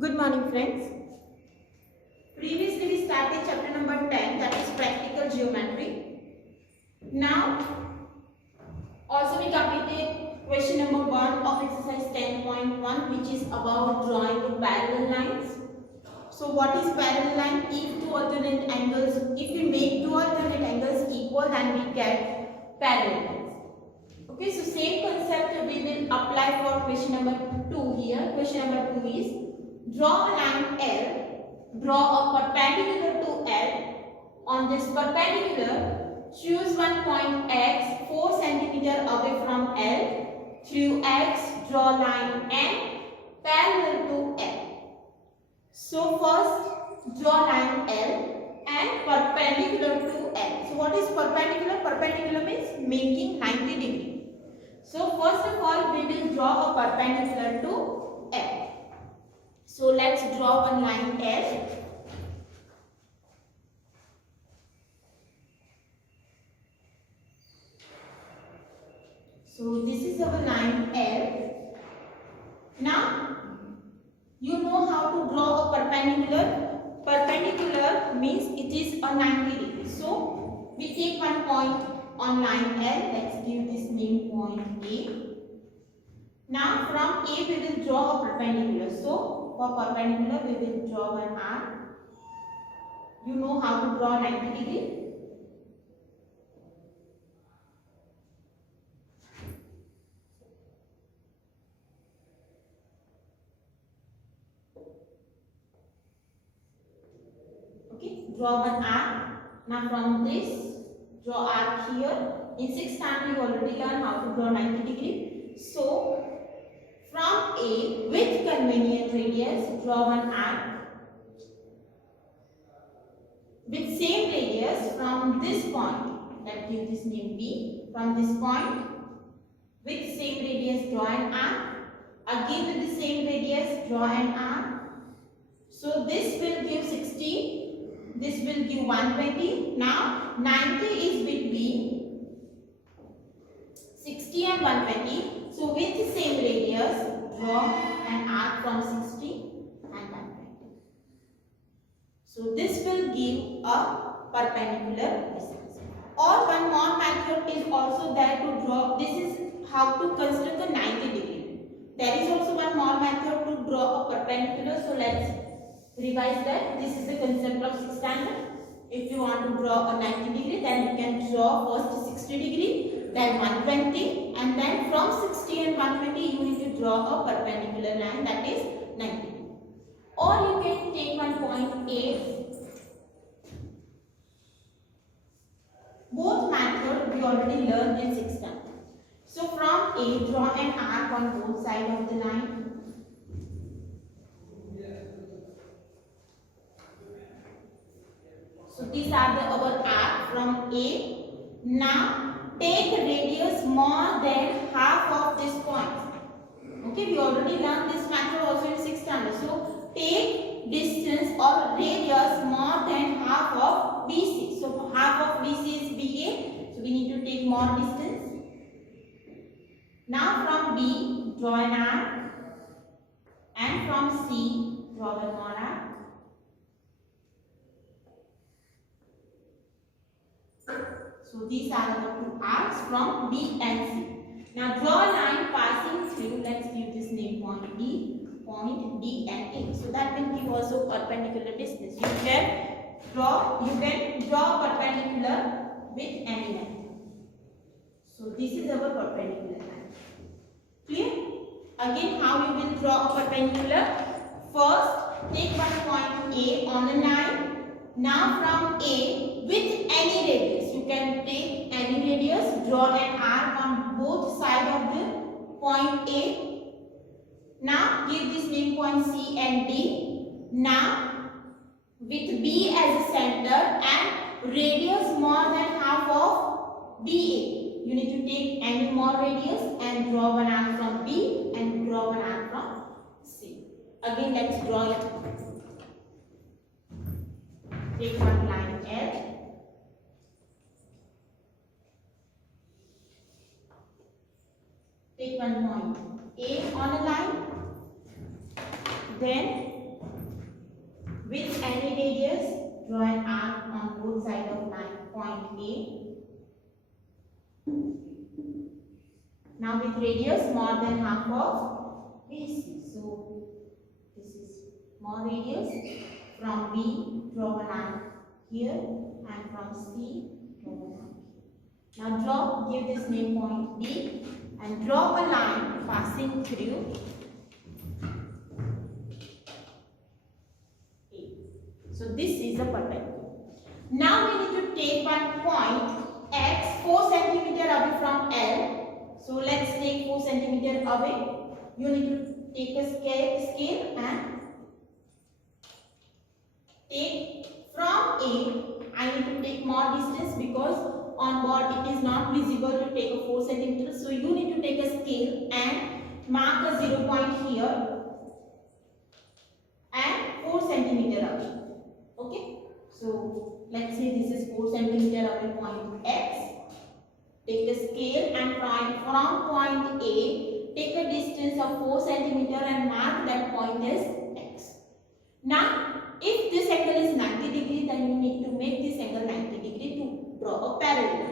Good morning, friends. Previously we started chapter number 10, that is practical geometry. Now also we completed question number 1 of exercise 10.1, which is about drawing the parallel lines. So what is parallel line? If we make two alternate angles equal, then we get parallel lines. Okay, so same concept we will apply for question number 2 here. Question number 2 is draw a line L, draw a perpendicular to L. On this perpendicular, choose one point X 4 cm away from L. Through X, draw line N parallel to L. So first, draw line L and perpendicular to L. So what is perpendicular? Perpendicular means making 90 degree. So first of all, we will draw a perpendicular to L. So let's draw one line L. So this is our line L. Now you know how to draw a perpendicular. Perpendicular means it is a 90 degree. So we take one point on line L. Let's give this name point A. Now from A we will draw a perpendicular. So for perpendicular we will draw one arc. You know how to draw 90 degree. Okay, draw one arc. Now from this, draw arc here. In 6th standard you already learned how to draw 90 degree. So from A with convenient radius, draw one arc with same radius from this point. Let's give this name B. From this point with same radius, draw an arc. Again with the same radius, draw an arc. So this will give 60. This will give 120. Now 90 is between 60 and 120. So with the same radius, draw an arc from 60 and 120. So this will give a perpendicular distance. Or one more method is also there to draw. This is how to construct a 90 degree. There is also one more method to draw a perpendicular. So let's revise that. This is the concept of 6th standard. If you want to draw a 90 degree, then you can draw first 60 degree, then 120, and then from 60 and 120 you need to draw a perpendicular line, that is 90. Or you can take one point A. Both methods we already learned in 6th standard. So from A, draw an arc on both sides of the line. So these are our arc from A. Now take radius more than half of this point. Okay, we already learned this method also in 6th standard. So take distance or radius more than half of BC. So half of BC is BA. So we need to take more distance. Now from B, draw an arc. And from C, draw one more arc. So these are the two arcs from B and C. Now draw a line passing through, let's give this name point D and A. So that will give also perpendicular distance. You can draw perpendicular with any length. So this is our perpendicular line. Clear? Again, how you will draw a perpendicular? First, take one point A on a line. Now from A with any radius, you can take any radius, draw an arc on both sides of the point A. Now give this name point C and D. Now with B as a center and radius more than half of BA, you need to take any more radius and draw one arc from B and draw one arc from C. Again, let's draw it. Take one line L. Take one point A on a line. Then With any radius, draw an arc on both sides of line point A. Now with radius more than half of BC. So this is more radius. From B, draw a line here, and from C, draw a line here. Now give this name point D and draw a line passing through A. So this is a perpendicular. Now we need to take one point X 4 cm away from L. So let's take 4 cm away. You need to take a scale and take from A. I need to take more distance because on board it is not visible to take a 4 cm. So you need to take a scale and mark a 0 point here and 4 cm away. Okay. So let's say this is 4 cm away point X. Take a scale and from point A, take a distance of 4 cm and mark that point as X. Now, if this angle is 90 degree, then you need to make this angle 90 degree to draw a parallel.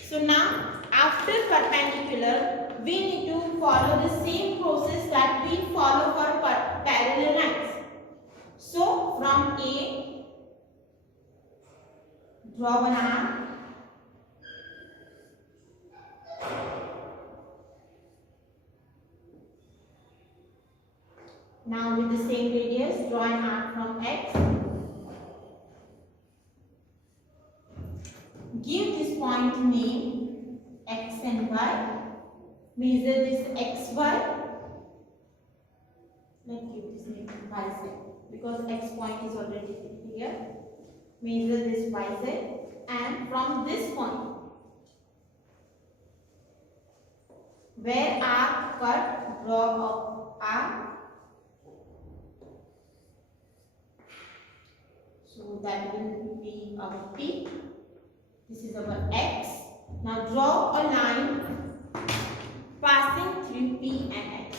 So now, after perpendicular, we need to follow the same process that we follow for parallel lines. So, from A, draw an arc. Now with the same radius, draw an arc from X. Give this point name X and Y. Measure this XY. Let's give this name YZ because X point is already here. Measure this YZ and from this point where arc cut, draw a arc. So that will be our P. This is our X. Now draw a line passing through P and X.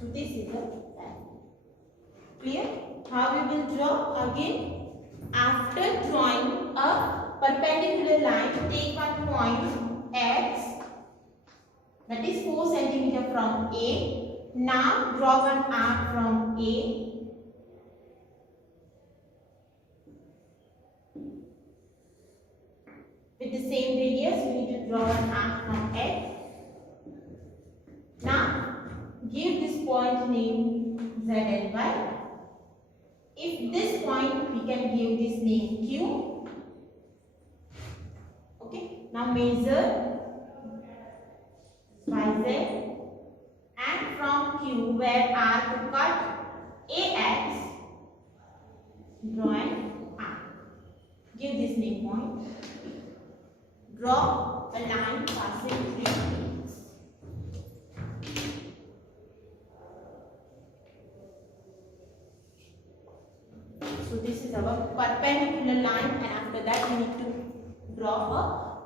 So this is the line. Clear? How we will draw? Again, after drawing a perpendicular line, take one point X, that is 4 cm from A. Now draw one arc from A. With the same radius, we need to draw an arc from X. Now give this point name Z and Y. If this point, we can give this name Q. Okay. Now measure YZ. And from Q, where arc cut AX, draw an arc. Give this name point. Draw a line passing through X. So this is our perpendicular line, and after that we need to draw a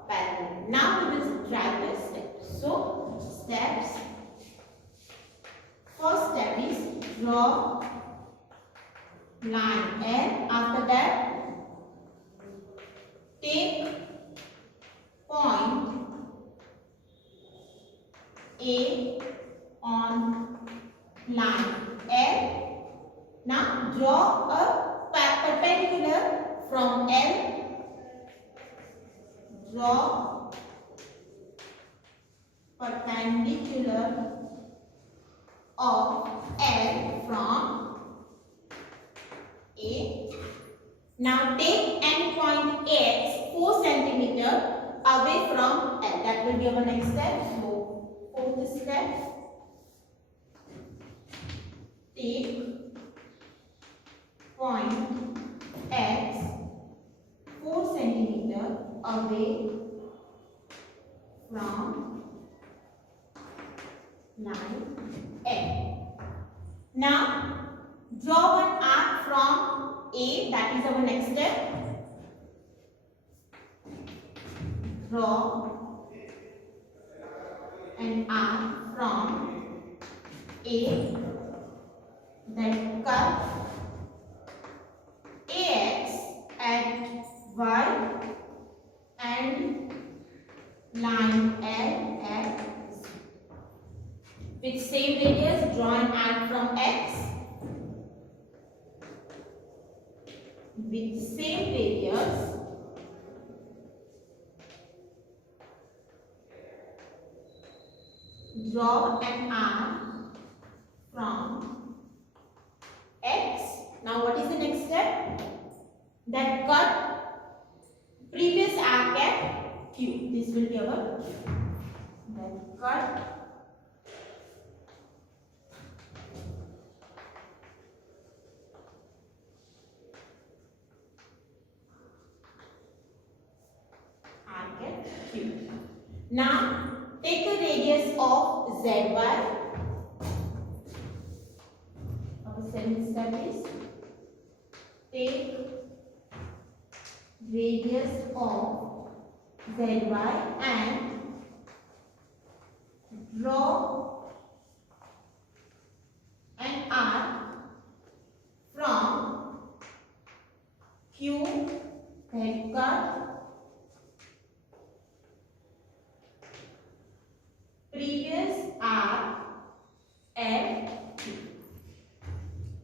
parallel. Now we will try the steps. So steps. First step is draw line L. After that, take point A on line L. Now draw a perpendicular from L. Draw perpendicular of L from A. Now take any point X 4 cm away from L. That will be our next step. So fourth step, take point X 4 cm away from line L. Now draw an arc from A. That is our next step. Draw an arc from A, then cut AX at Y and line L at Z. With same radius, draw an arc from X. With same radius, draw an arc from X. Now what is the next step? That cut previous arc at Q. This will be our then cut arc at Q. Now take the radius of ZY. Our second step is take radius of ZY and draw an arc from Q, then cut previous arc at Q.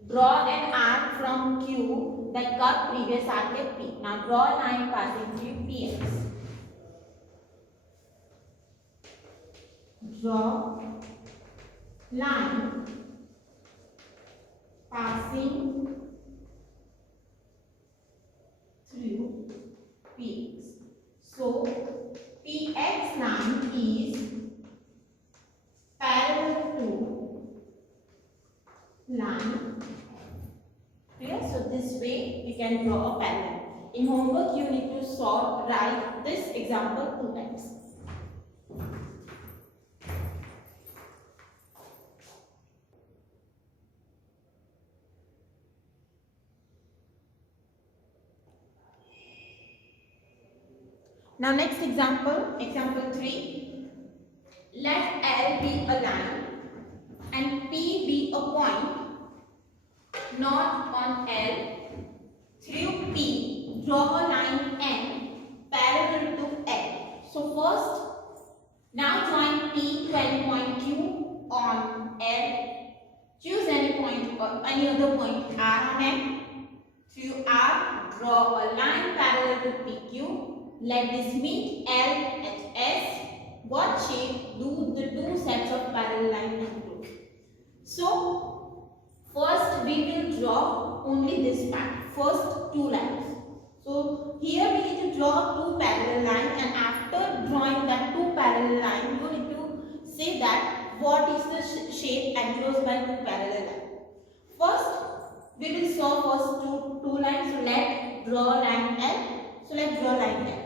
Draw an arc from Q that cut previous arc at P. Now draw a line passing through PX. Draw line passing through PX. So PX line is parallel to line. Clear? So this way we can draw a parallel. In homework you need to write this example 2 times. Now next example, example 3. Let L be a line and P be a point not on L. Through P, draw a line N parallel to L. So first, now join P to any point Q on L. Choose any point or any other point R on M. Through R, draw a line parallel to PQ. Let this meet L at S. What shape do the two sets of parallel lines include? So, first we will draw only this part, first two lines. So, here we need to draw two parallel lines, and after drawing that two parallel lines, you need to say that what is the shape enclosed by two parallel lines. First, we will saw first two lines. So, let's draw line L. So, let's draw line L.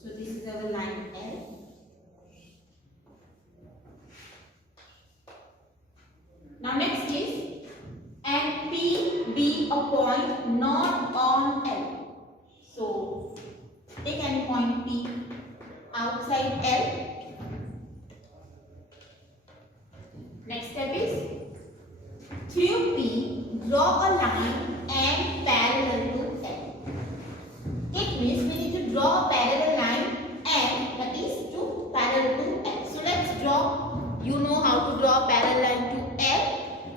So this is our line L. Now next is, and P be a point not on L. So take any point P outside L. Next step is, through P draw a line and parallel to L. It means we need to draw a parallel line and that is to parallel to L. So let's draw, you know how to draw a parallel line to L.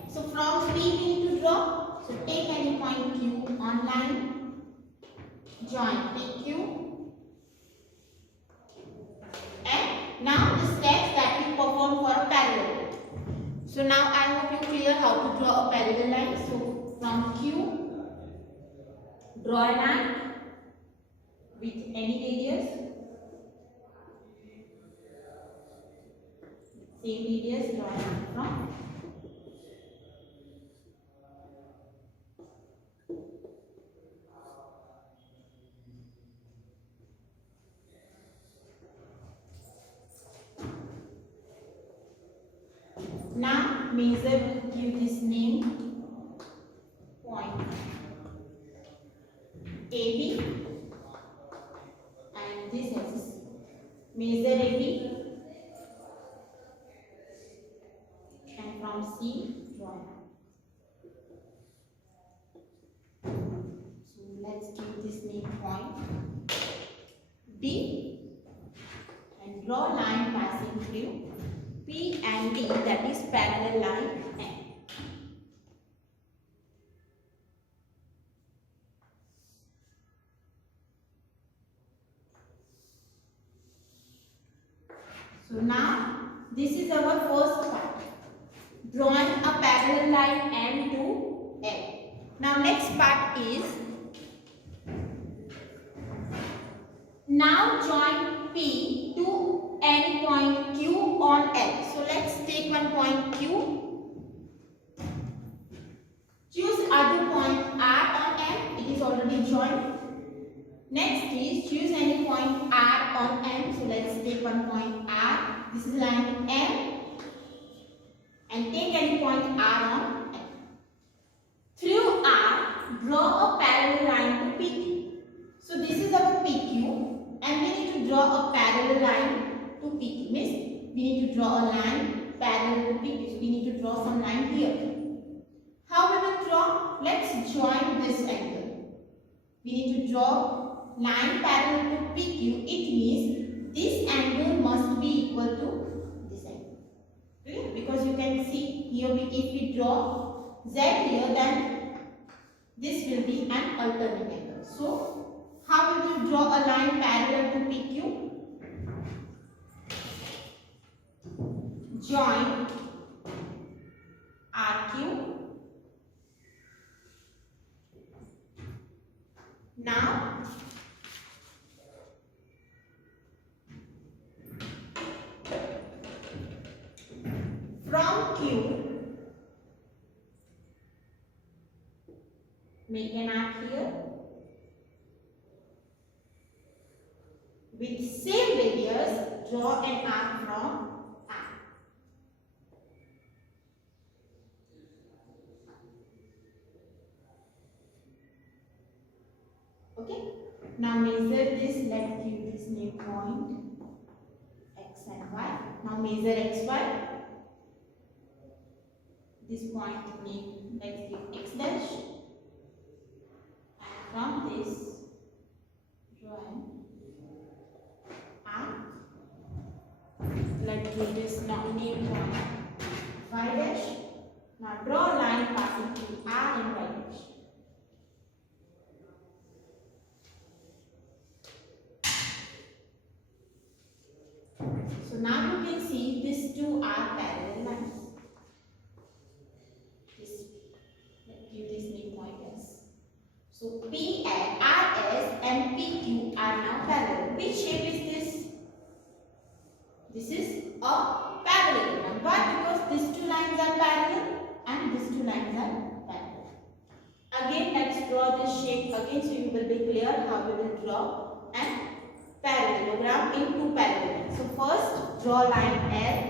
So from P we need to draw. So take any point Q on line, join PQ, and now the steps that we perform for a parallel. So now I hope you clear how to draw a parallel line. So from Q, draw a line with any radius, same radius, draw a line from. Now measure will give this name point AB and this has measure AB, and from C draw an arc. So let's give this name point D and draw line passing through P and D, that is parallel line M. So now this is our first part, drawing a parallel line M to L. Now next part is, now join P to any point Q on L. So let's take one point Q. Choose other point R on M. It is already joined. Next is choose any point R on M. So let's take one point R. This is line M. And take any point R on M. Through R, draw a parallel line to PQ. So this is our PQ. And we need to draw a parallel line to PQ. Means we need to draw a line parallel to PQ. So we need to draw some line here. How we will draw? Let's join this angle. We need to draw line parallel to PQ. It means this angle must be equal to this angle. Okay? Because you can see here, if we draw Z here, then this will be an alternate angle. So how we will draw a line parallel to PQ? Join RQ. Now from Q, make an arc here. With same radius, draw an arc from R. Okay. Now measure this. Let's give this name point X and Y. Now measure XY. This point name, let's give X dash. And from this, draw an arc. Let's give this name point Y dash. Now draw a line passing through R and Y dash. So now you can see these two are parallel lines. Let's give this name point S. So P and RS and PQ are now parallel. Which shape is this? This is a parallelogram. Why? Because these two lines are parallel and these two lines are parallel. Again, let's draw this shape again, so you will be clear how we will draw an parallelogram in two parallel lines. So first, draw line L.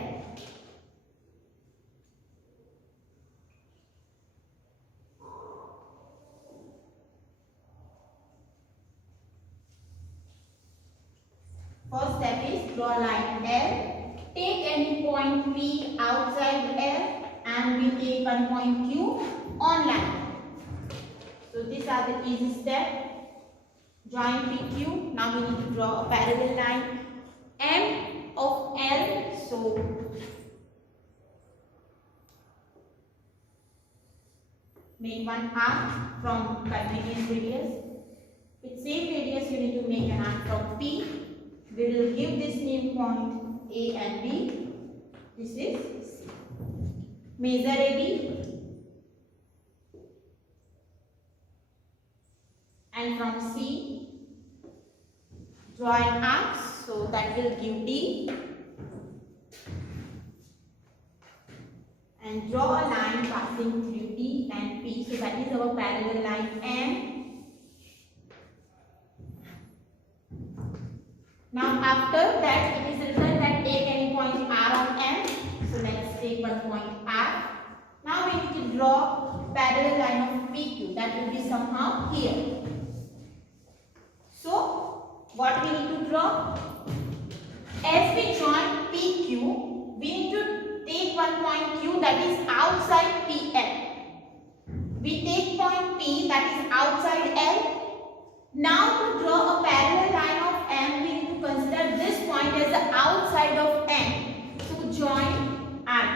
First step is draw line L. Take any point P outside L and we take one point Q on line. So these are the easy steps. Join PQ. Now we need to draw a parallel line M of L. So make one arc from continuous radius. With same radius, you need to make an arc from P. We will give this name point A and B. This is C. Measure AB. And from C, draw an arc, so that will give D. And draw a line passing through D and P, so that is our parallel line M. Now after that, it is written that take any point R on M. So let's take one point R. Now we need to draw parallel line of PQ. That will be somehow here. So what we need to draw? As we join PQ, we need to take one point Q that is outside PL. We take point P that is outside L. Now to draw a parallel line of M, we need to consider this point as the outside of M. So join R.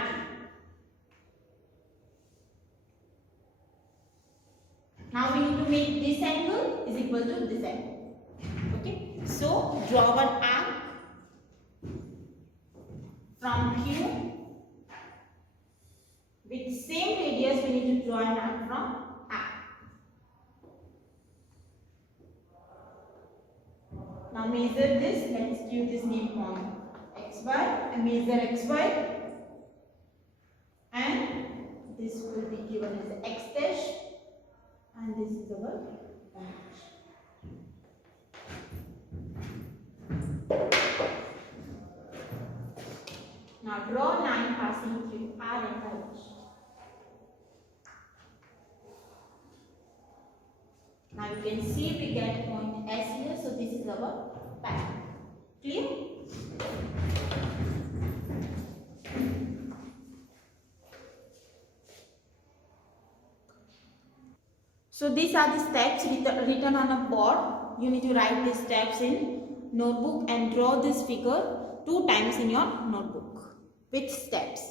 Now we need to make this angle is equal to this angle. Okay. So draw one arc from Q. With same radius, we need to draw an arc from R. Now measure this. Let's give this name point XY and measure XY. And this will be given as X dash. And this is our dash. Now draw line passing through R and H. Now you can see we get point S here, so this is our pattern. Clear? So these are the steps written on a board. You need to write these steps in notebook and draw this figure 2 times in your notebook with steps.